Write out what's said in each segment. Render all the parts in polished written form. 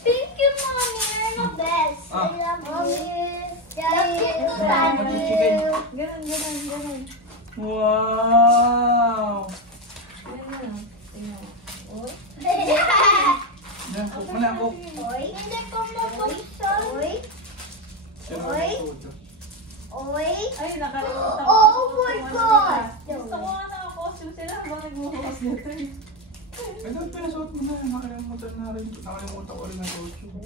Thank you, Mommy. You're the best. I love you. Love you too, Daddy. Ganun. Wow! Ganun. Tingnan mo. Oy. Yan, cook mo na, cook. Oy. Hindi ko mabuksan. Oy. Oy. Oy. Ay, nakalimutan ko. Oh my God! Gusto ko nga nakakostume sila habang nagbubukas nito eh. Ay, dapat pinasuot mo na. Nakalimutan ko rin ang costume.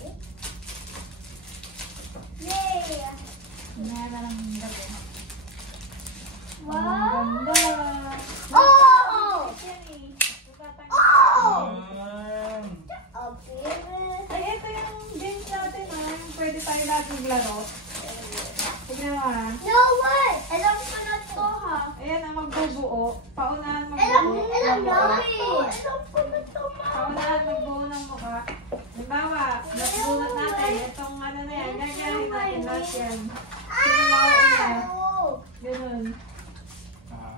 Yay! Hinaya na lang yung gabi. Wow! Ang ganda. Oh! Yan eh. Oh! Ayan. Ay, ito yung games natin ha. Yung pwede tayo laging laro. Tignan mo ha. No way! Alam ko na to ha. Ayan ang magbubuo. Paunahan Alam magbuo. namin. Alam ko na to, Ma. Paunahan magbuo ng mukha. Halimbawa, nabunot natin. Itong ano na yan. Gagaling natin lahat yan. Sino mauuna? Ganun.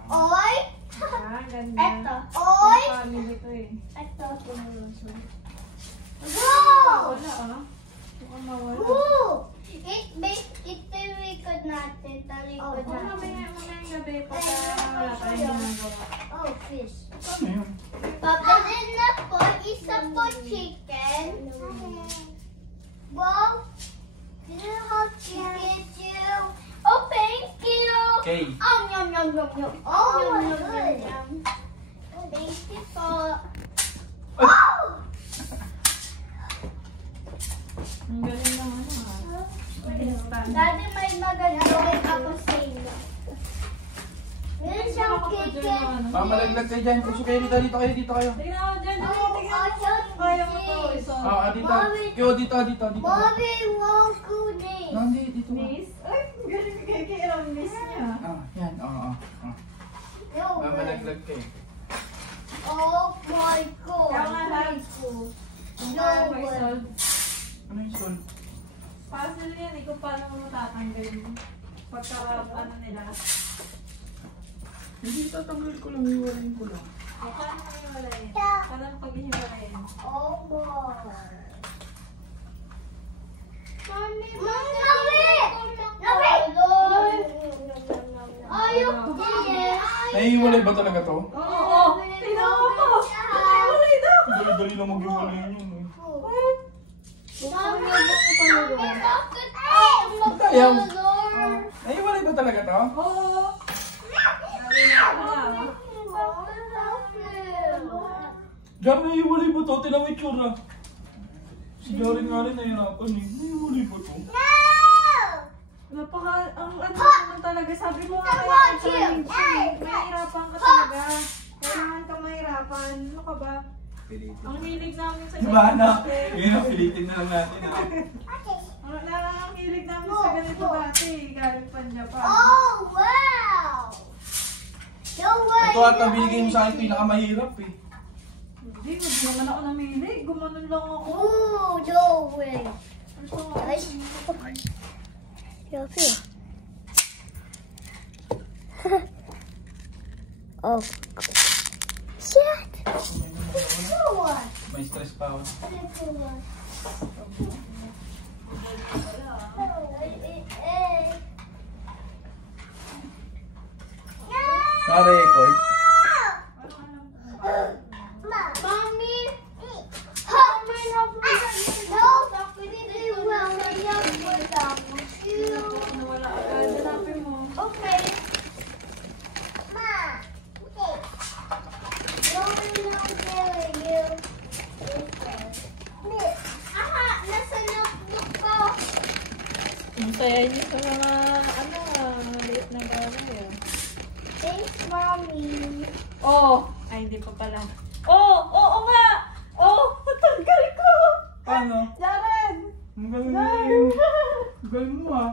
Oy! Ah, ganda. Eto. Oy! Family to eh. Eto. Wala Wow! ah. Mukhang mawala. Woo! Ito yung likod natin. Talikod Oh, natin. mamaya yung gabi pagka wala tayong ginagawa. Oh, fish. Ano yun? Papasin na po. Isa po chicken. Wow! This is how chicken you. Oh, thank you. Okay. Yum, yum, yum, yum. Oh, yum, yum, yum, yum. Thank you po. Oh! Ang galing naman ah. May Daddy, may magagawin ako sa inyo. Meron siyang chicken. Malaglag kayo dyan. Puso kayo dito kayo. Tingnan mo dyan, tingnan mo. Kaya mo to, iso. Dito. Yo, dito. Mommy won't go this. Nandi, dito ka. Miss? Ay, galing kay ang miss niya. Yan, oo. No way. Malaglag kayo. Oh my God. Kaya nga lang. Ang kaya mo isolve. Ano yung sol? Puzzle yan eh kung paano mo matatanggalin. Pagka ano nila. Hindi tatanggal ko lang. Iwalayin ko lang. O, paano mo hiwalayin? Paano mo pag-hiwalayin? Oh boy. Mommy, ayok din. Naiiwalay ba talaga to? Oo! Tingnan mo! Hiwalay daw! Dali-dali lang mag-iwalay yun. Mommy, bakit Ayaw. Naiiwalay ba talaga to? Oo! Jar, naiiwalay ba to? Tinan mo yung tsura. Si Jarin nga rin nahihirapan eh. Naiiwalay ba to? Napaka, ang ano naman talaga, sabi mo nga kaya challenge eh. Mahirapan ka talaga. Kailangan ka mahirapan. Ano ka ba? Ang hilig namin sa Diba na? Yun ang pilitin na lang natin. Ang hilig namin sa ganito dati. Galing pa Japan. Oh, wow! No way! Ito ata binigay mo sa akin pinakamahirap eh. Hindi, huwag naman ako namili. Gumanon lang ako. Ooh, no way! Ito nga. Guys, oh. Shit! Little one. May stress pa ako. Little one. Naka-record. Mommy! Mommy, no! Nawala agad. Hanapin mo. Okay. Nasa notebook ko. Ang saya niyo sa mga maliit na bagay ah. Thanks, Mommy. Oh! Ay, hindi pa pala. Oh! Oo nga! Oh! Natanggal ko! Paano? Jaren! Ang galing. Ang galing mo ah.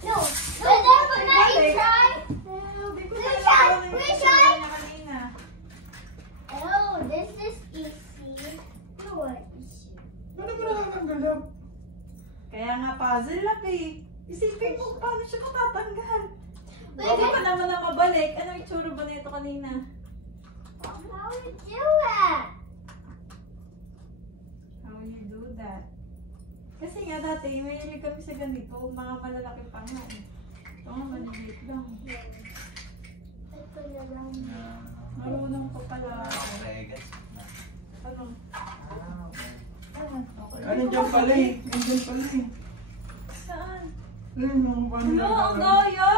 No. But then when I try. Hindi ko Where's na that? alam kung Where's ano that? niya kanina. Oh, this is easy. No, what easy? Ano mo nakakanggalap? Kaya nga puzzle lang eh. Isipin mo paano siya matatanggal. Hindi Wait, pa naman na mabalik. Ano yung tsura ba nito kanina? how do we do it? that. Kasi nga dati, may hilig kami sa ganito, mga malalaki pa nga. Ito nga, maliliit lang. Ito na lang. Marunong ko pala. Vegas. Ano? Ano dyan pala eh? Nandiyan pala eh. Saan? Ayun, yung paano Ano? Ang daya!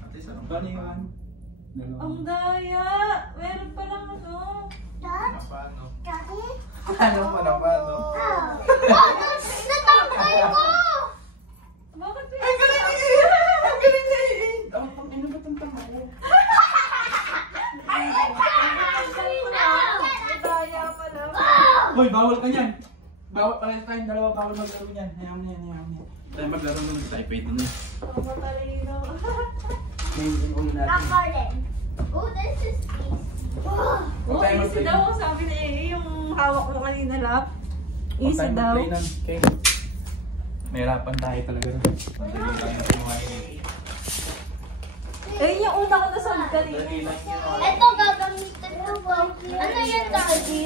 Ate, sarap. Paano yan? Ang daya! Meron palang ano. Paano? Daddy? Ano pa na paano? Natanggal ko! Bakit yun? Ang galing niya eh! Ang galing niya eh! Ang ina ba't ang tanga mo? Ang daya pala. Hoy, bawal ka niyan! Bawal pala tayong dalawa, bawal maglaro niyan. Hayaan mo yan, hayaan mo yan. Tayo maglaro nun sa iPad nun eh. Ang matalino. May ulo natin. Recording. Oh, this is easy. Oh, Tayo easy mag-play daw. nun. Sabi ni Ee, yung hawak mo kanina lap. Huwag Easy tayo daw. mag-play nun. Okay. Mahirapan tayo talaga nun. Madali tayo na kumain. Eh, yung una ko nasunod kanina. Dali lang yun. Ito gagamitin ko po. Ano yan, Daddy?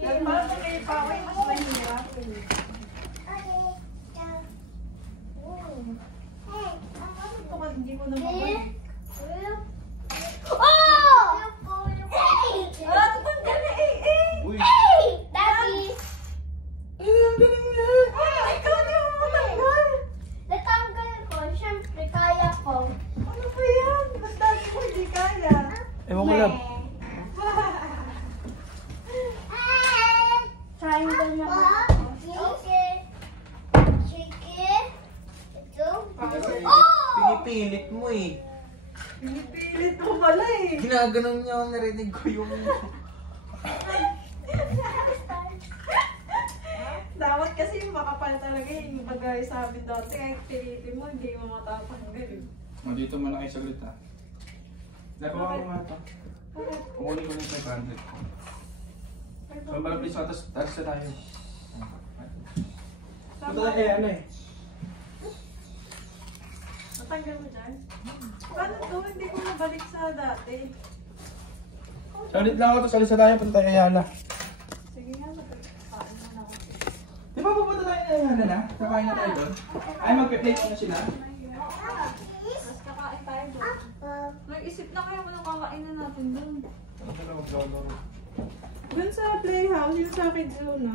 Yung parang may pa ako yung mas mahirap. Ito ka, hindi ko na mabalik. Oh! Ah, tatanggal na eh. Uy! Daddy! Ay, ang galing niya! Ay, ikaw na yung matanggal. Natanggal ko. Siyempre, kaya ko. Ano ba yan? Basta mo hindi kaya. Ewan ko lang. Triangle naman. Okay. Shake it. Ito. Oh! Pinipilit mo eh. Pinipilit mo pala eh. Ginaganon niya ako, narinig ko yung... Dapat kasi makapal talaga yung bagay sa amin dati. Kahit pilitin mo, hindi mo matapanggal. O, dito muna kayo saglit ha. Nagawa ko nga ito. Kukunin ko ng 500. So, para please, tatas na tayo. Ito na ano eh. Natanggal mo dyan? Paano to? Hindi ko nabalik sa dati. Saglit lang ako to, salis na tayo, punta tayo Ayala. Sige nga, magkakain mo na ako. Di ba pupunta tayo na Ayala na? Kakain na tayo doon? Ay, magpe-plate na sila. Tapos kakain tayo doon. Nag-isip na kayo kung kakainin natin doon. Doon sa playhouse, yung sa kids zone na.